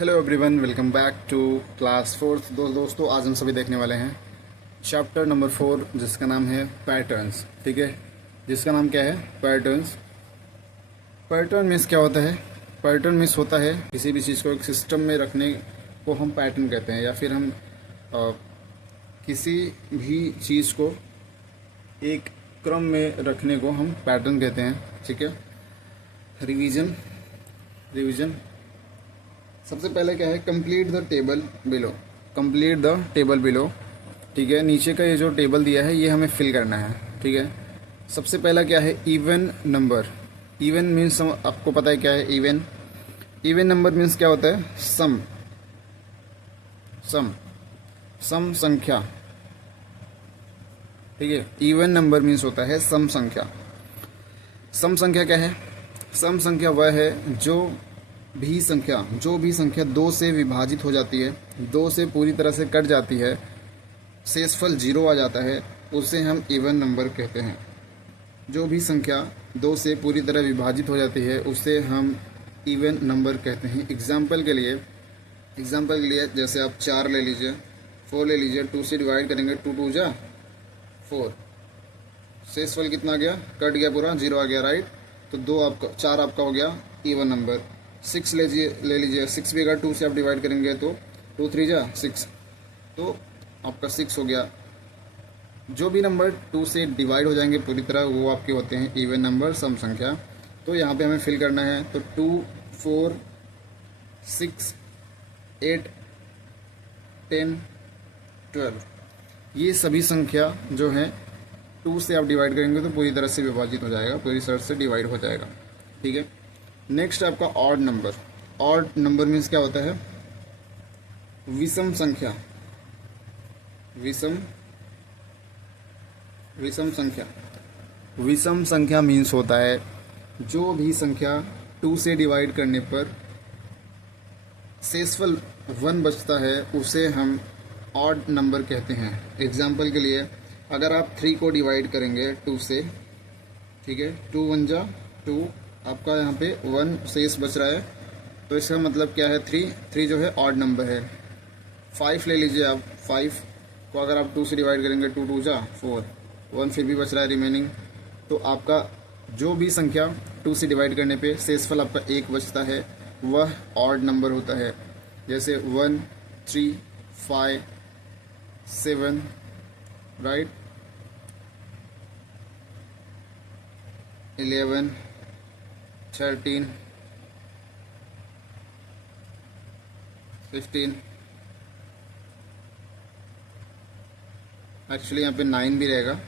Hello everyone, welcome back to class fourth. दोस्तों आज हम सभी देखने वाले हैं चैप्टर नंबर 4 जिसका नाम है पैटर्न्स। ठीक है, जिसका नाम क्या है? पैटर्न्स। पैटर्न मीन्स क्या होता है? पैटर्न मीन्स होता है किसी भी चीज़ को एक सिस्टम में रखने को हम पैटर्न कहते हैं, या फिर हम किसी भी चीज़ को एक क्रम में रखने को हम पैटर्न कहते हैं। ठीक है, रिवीजन सबसे पहले क्या है? Complete the table below. ठीक है, नीचे का ये जो टेबल दिया है ये हमें फिल करना है। ठीक है, सबसे पहला क्या है? Even number. इवन मीन्स आपको पता है क्या है इवन नंबर मीन्स क्या होता है? सम संख्या। ठीक है, इवन नंबर मीन्स होता है सम संख्या। सम संख्या क्या है? सम संख्या वह है जो भी संख्या 2 से विभाजित हो जाती है, 2 से पूरी तरह से कट जाती है, शेषफल 0 आ जाता है, उसे हम इवन नंबर कहते हैं। जो भी संख्या 2 से पूरी तरह विभाजित हो जाती है उसे हम इवन नंबर कहते हैं। एग्जाम्पल के लिए जैसे आप 4 ले लीजिए, 4 ले लीजिए, 2 से डिवाइड करेंगे, 2 2 जा 4, शेषफल कितना आ गया? कट गया, पूरा 0 आ गया, राइट। तो 4 आपका हो गया इवन नंबर। 6 ले लीजिए, 6 भी अगर 2 से आप डिवाइड करेंगे तो 2 3 जा 6, तो आपका 6 हो गया। जो भी नंबर 2 से डिवाइड हो जाएंगे पूरी तरह वो आपके होते हैं इवन नंबर, सम संख्या। तो यहाँ पे हमें फिल करना है, तो 2 4 6 8 10 12 ये सभी संख्या जो है 2 से आप डिवाइड करेंगे तो पूरी तरह से विभाजित हो जाएगा, पूरी तरह से डिवाइड हो जाएगा। ठीक है, नेक्स्ट आपका odd number. Odd number means क्या होता है? विषम संख्या। विषम संख्या मीन्स होता है जो भी संख्या 2 से डिवाइड करने पर शेषफल 1 बचता है उसे हम ऑड नंबर कहते हैं। एग्जाम्पल के लिए अगर आप 3 को डिवाइड करेंगे 2 से, ठीक है, 2 1 जा 2, आपका यहाँ पे 1 शेष बच रहा है, तो इसका मतलब क्या है? 3 जो है ऑड नंबर है। 5 ले लीजिए आप, 5 को अगर आप 2 से डिवाइड करेंगे, 2 2 जा 4, 1 फिर भी बच रहा है रिमेनिंग, तो आपका जो भी संख्या 2 से डिवाइड करने पे शेषफल आपका 1 बचता है वह ऑड नंबर होता है। जैसे 1 3 5 7, राइट, 11 13 15, एक्चुअली यहाँ पे 9 भी रहेगा,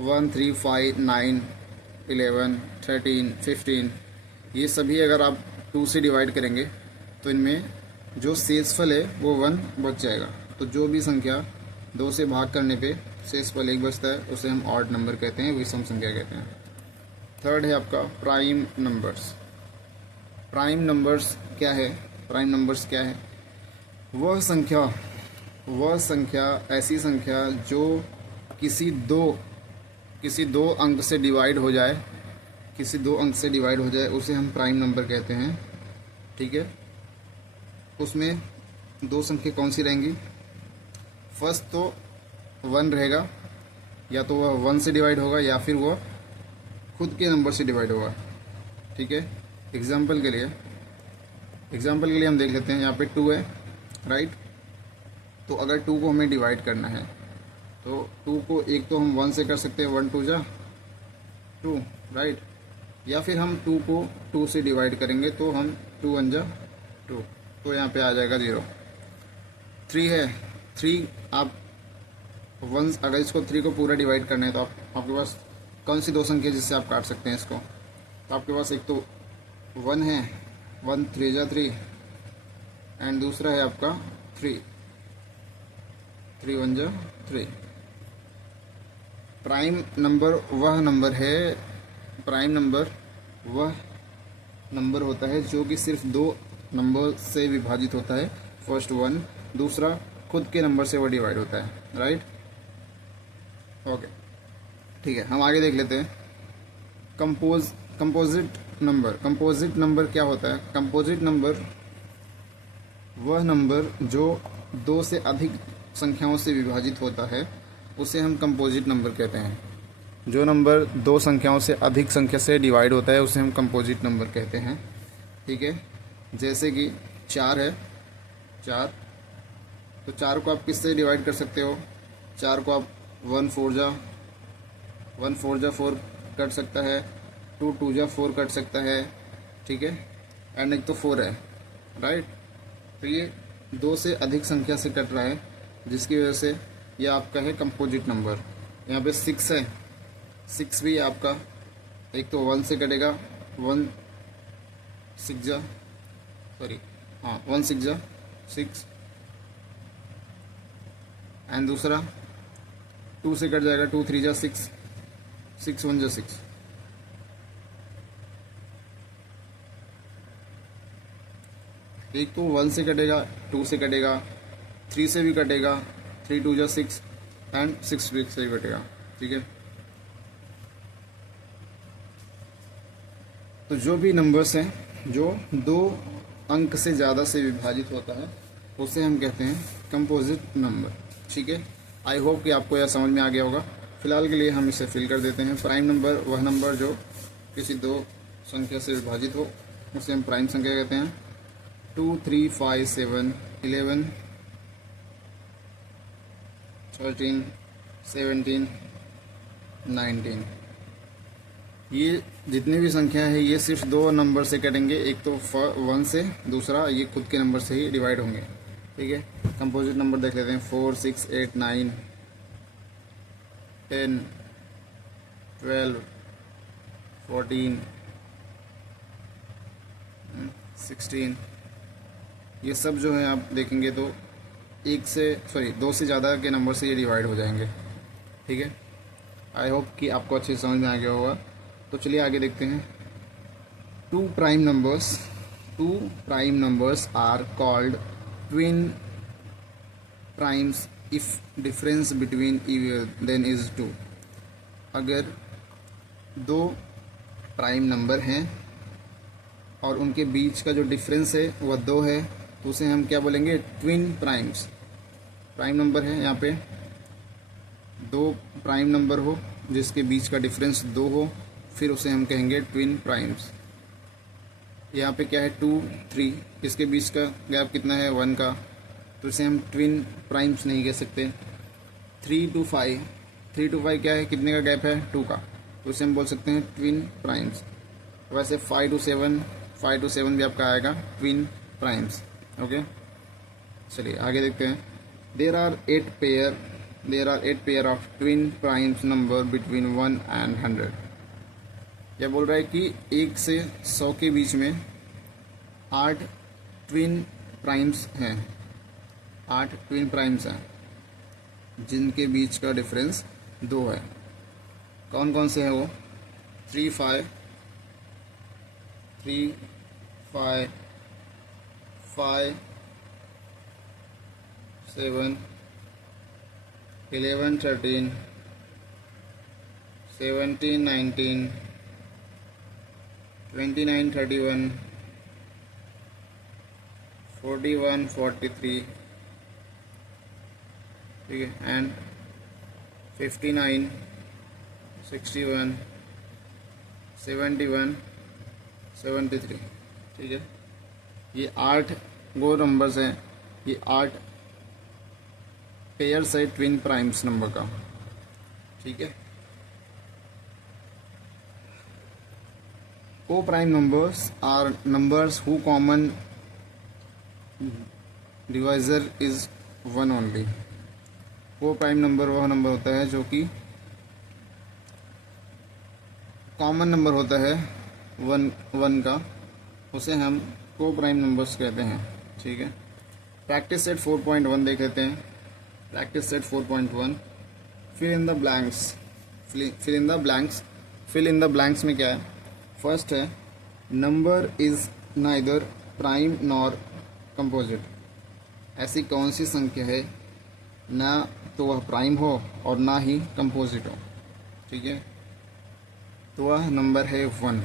1 3 5 9 11 13 15, ये सभी अगर आप 2 से डिवाइड करेंगे तो इनमें जो शेषफल है वो 1 बच जाएगा। तो जो भी संख्या 2 से भाग करने पे शेषफल 1 बचता है उसे हम ऑड नंबर कहते हैं, विषम संख्या कहते हैं। थर्ड है आपका प्राइम नंबर्स। प्राइम नंबर्स क्या है? वह संख्या ऐसी संख्या जो किसी दो अंक से डिवाइड हो जाए, उसे हम प्राइम नंबर कहते हैं। ठीक है, उसमें 2 संख्या कौन सी रहेंगी? फर्स्ट तो 1 रहेगा, या तो वह 1 से डिवाइड होगा या फिर वह खुद के नंबर से डिवाइड होगा। ठीक है, एग्जाम्पल के लिए हम देख लेते हैं। यहाँ पे 2 है, राइट। तो अगर 2 को हमें डिवाइड करना है तो 2 को एक तो हम 1 से कर सकते हैं, 1 2 जा 2, राइट, या फिर हम 2 को 2 से डिवाइड करेंगे तो हम 2 1 जा 2, तो यहाँ पे आ जाएगा 0। 3 है, 3 आप 1, अगर इसको 3 को पूरा डिवाइड करना है तो आपके पास कौन सी 2 संख्या जिससे आप काट सकते हैं इसको? तो आपके पास एक तो 1 है, 1 3 जा 3, एंड दूसरा है आपका 3 1 जा 3। प्राइम नंबर वह नंबर होता है जो कि सिर्फ 2 नंबर से विभाजित होता है। फर्स्ट 1, दूसरा खुद के नंबर से वो डिवाइड होता है, राइट। ओके, ठीक है, हम आगे देख लेते हैं। कंपोजिट नंबर, कंपोजिट नंबर क्या होता है? कंपोजिट नंबर वह नंबर जो दो से अधिक संख्याओं से विभाजित होता है उसे हम कंपोजिट नंबर कहते हैं। जो नंबर दो संख्याओं से अधिक संख्या से डिवाइड होता है उसे हम कंपोजिट नंबर कहते हैं। ठीक है, जैसे कि 4 है, 4, तो 4 को आप किससे डिवाइड कर सकते हो? 4 को आप 1 4 जा 4 कट सकता है, 2 2 जा 4 कट सकता है। ठीक है, एंड एक तो 4 है, राइट। तो ये दो से अधिक संख्या से कट रहा है, जिसकी वजह से ये आपका है कंपोजिट नंबर। यहाँ पे 6 है, 6 भी आपका एक तो 1 से कटेगा, 1 6 जा 1 6 जा 6, एंड दूसरा 2 से कट जाएगा, 2 3 जा 6, 6 1 जा 6। एक तो 1 से कटेगा, 2 से कटेगा, 3 से भी कटेगा, 3 2 जा 6, एंड 6 से भी कटेगा। ठीक है, तो जो भी नंबर्स हैं जो दो अंक से ज़्यादा से विभाजित होता है उसे हम कहते हैं कंपोजिट नंबर। ठीक है, आई होप कि आपको यह समझ में आ गया होगा। फिलहाल के लिए हम इसे फिल कर देते हैं। प्राइम नंबर वह नंबर जो किसी दो संख्या से विभाजित हो उसे हम प्राइम संख्या कहते हैं। 2 3 5 7 11 13 17 19, ये जितनी भी संख्या है ये सिर्फ दो नंबर से कटेंगे, एक तो 1 से, दूसरा ये खुद के नंबर से ही डिवाइड होंगे। ठीक है, कंपोजिट नंबर देख लेते हैं। 4 6 8 9 10 12 14 16, ये सब जो है आप देखेंगे तो दो से ज़्यादा के नंबर से ये डिवाइड हो जाएंगे। ठीक है, आई होप कि आपको अच्छे समझ में आ गया होगा। तो चलिए आगे देखते हैं। Two prime numbers are called twin primes if difference between then is 2। अगर दो प्राइम नंबर हैं और उनके बीच का जो डिफरेंस है वह 2 है तो उसे हम क्या बोलेंगे? Twin primes. प्राइम नंबर है, यहाँ पे दो प्राइम नंबर हो जिसके बीच का डिफरेंस 2 हो, फिर उसे हम कहेंगे ट्विन प्राइम्स। यहाँ पे क्या है? 2 3, इसके बीच का गैप कितना है? 1 का, तो इसे हम ट्विन प्राइम्स नहीं कह सकते। 3 to 5 क्या है? कितने का गैप है? 2 का, तो इसे हम बोल सकते हैं ट्विन प्राइम्स। वैसे 5 to 7 भी आपका आएगा ट्विन प्राइम्स। ओके, चलिए आगे देखते हैं। There are 8 pair of twin primes number between 1 and 100। यह बोल रहा है कि 1 से 100 के बीच में 8 ट्विन प्राइम्स हैं, 8 ट्विन प्राइम्स हैं जिनके बीच का डिफरेंस 2 है। कौन कौन से हैं वो? 3 5 5 7 11 13 17 19 29 31 41 43, ठीक है, एंड 59 61 71 73। ठीक है, ये 8 वो नंबर्स हैं, ये 8 पेयर्स है ट्विन प्राइम्स नंबर का। ठीक है, co-prime numbers are numbers whose common divisor is 1 only। co-prime number वह नंबर होता है जो कि कॉमन नंबर होता है 1 का, उसे हम co-prime नंबर्स कहते हैं। ठीक है, प्रैक्टिस सेट 4.1 देख लेते हैं। Practice set 4.1, fill in the blanks में क्या है? फर्स्ट है number is neither prime nor composite. ऐसी कौन सी संख्या है ना तो वह प्राइम हो और ना ही कंपोजिट हो? ठीक है, तो वह नंबर है 1।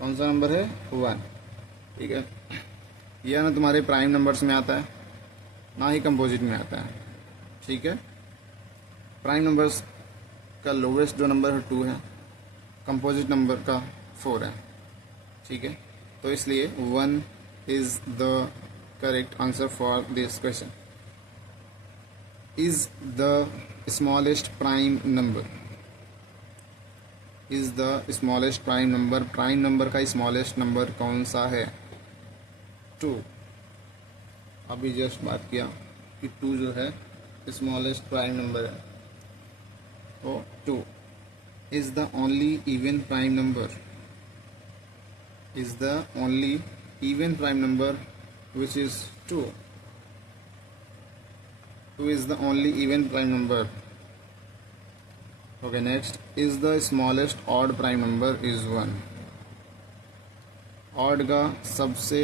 कौन सा नंबर है? 1। ठीक है, यह ना तुम्हारे प्राइम नंबर्स में आता है, ना ही कंपोजिट में आता है। ठीक है, प्राइम नंबर्स का लोवेस्ट जो नंबर है 2 है, कंपोजिट नंबर का 4 है। ठीक है, तो इसलिए 1 is the correct answer for this question. Is the smallest prime number, is the smallest prime number, prime number का स्मॉलेस्ट नंबर कौन सा है? 2। अभी जस्ट बात किया कि 2 जो है स्मॉलेस्ट प्राइम नंबर है, तो 2 is the only even prime number, is the only even prime number which is 2। 2 is the only even prime number. Okay, next is the smallest odd prime number is 1. odd का सबसे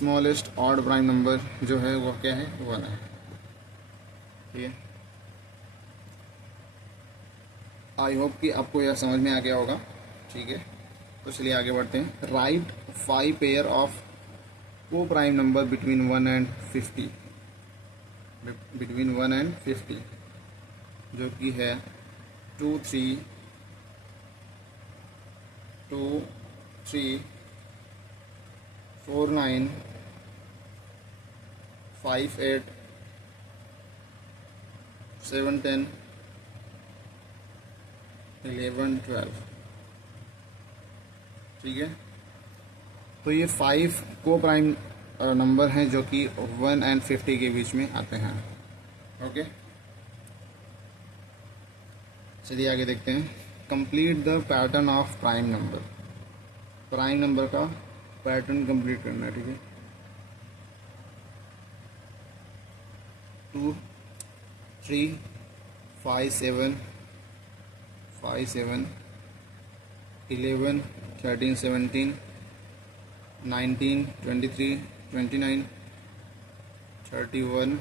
smallest odd prime number जो है वो क्या है? 1 है। ठीक है, आई होप कि आपको यह समझ में आ गया होगा। ठीक है, तो चलिए आगे बढ़ते हैं। राइट 5 पेयर ऑफ को prime number between 1 and 50, between 1 and 50, जो कि है 2 3 2 3 4 9 5 8 7 10 11 12। ठीक है, तो ये 5 को प्राइम नंबर हैं जो कि 1 and 50 के बीच में आते हैं। ओके, चलिए आगे देखते हैं। Complete the pattern of prime number, prime number का पैटर्न कंप्लीट करना है। ठीक है, 2 3 5 7 5 7 11 13 17 19 23 29 31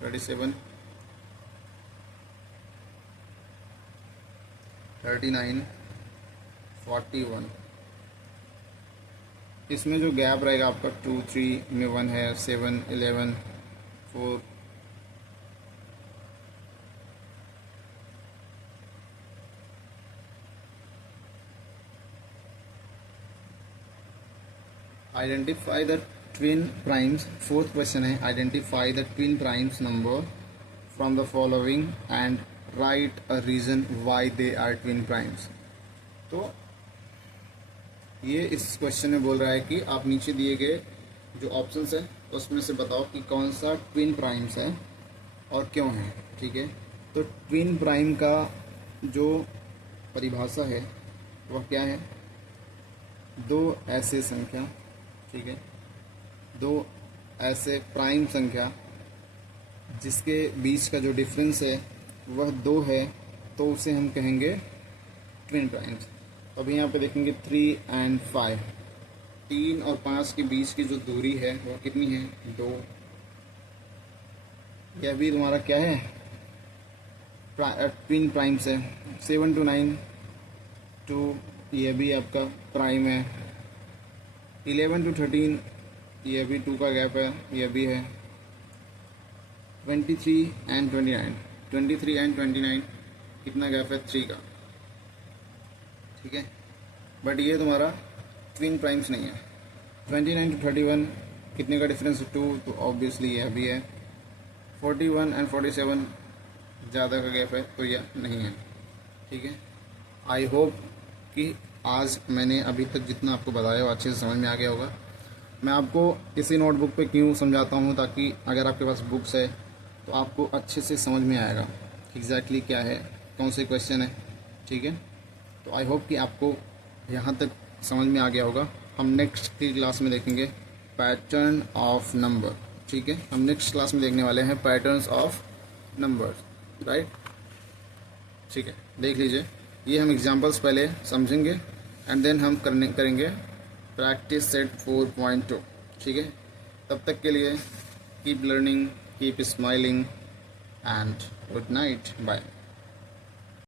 37 39 41। इसमें जो गैप रहेगा आपका 2 3 में 1 है, 7 11 4 identify the twin primes. 4th question है identify the twin primes number from the following and write a reason why they are twin primes. तो ये इस क्वेश्चन में बोल रहा है कि आप नीचे दिए गए जो ऑप्शंस है उसमें से बताओ कि कौन सा ट्विन प्राइम्स है और क्यों है। ठीक है, तो ट्विन प्राइम का जो परिभाषा है वह क्या है? 2 ऐसे संख्या, ठीक है, 2 ऐसे प्राइम संख्या जिसके बीच का जो डिफरेंस है वह 2 है, तो उसे हम कहेंगे ट्विन प्राइम्स। अभी यहाँ पे देखेंगे 3 and 5, 3 और 5 के बीच की जो दूरी है वह कितनी है? 2। यह भी तुम्हारा क्या है? ट्विन प्राइम्स है। 7 to 9 2, यह भी आपका प्राइम है। 11 to 13 यह भी 2 का गैप है, यह भी है। 23 and 29, 23 and 29 कितना गैप है? 3 का। ठीक है, बट ये तुम्हारा ट्विन प्राइम्स नहीं है। 29 to 31 कितने का डिफरेंस? 2, तो ऑब्वियसली यह भी है। 41 and 47 ज़्यादा का गैप है, तो यह नहीं है। ठीक है, आई होप कि आज मैंने अभी तक जितना आपको बताया वो अच्छे से समझ में आ गया होगा। मैं आपको इसी नोटबुक पे क्यों समझाता हूँ, ताकि अगर आपके पास बुक्स है तो आपको अच्छे से समझ में आएगा एग्जैक्टली क्या है, कौन से क्वेश्चन है। ठीक है, तो आई होप कि आपको यहाँ तक समझ में आ गया होगा। हम नेक्स्ट की क्लास में देखेंगे पैटर्न ऑफ नंबर। ठीक है, हम नेक्स्ट क्लास में देखने वाले हैं पैटर्न्स ऑफ नंबर, राइट। ठीक है, देख लीजिए, ये हम एग्जांपल्स पहले समझेंगे एंड देन हम करेंगे प्रैक्टिस सेट 4.2। ठीक है, तब तक के लिए keep learning, keep smiling and good night, bye.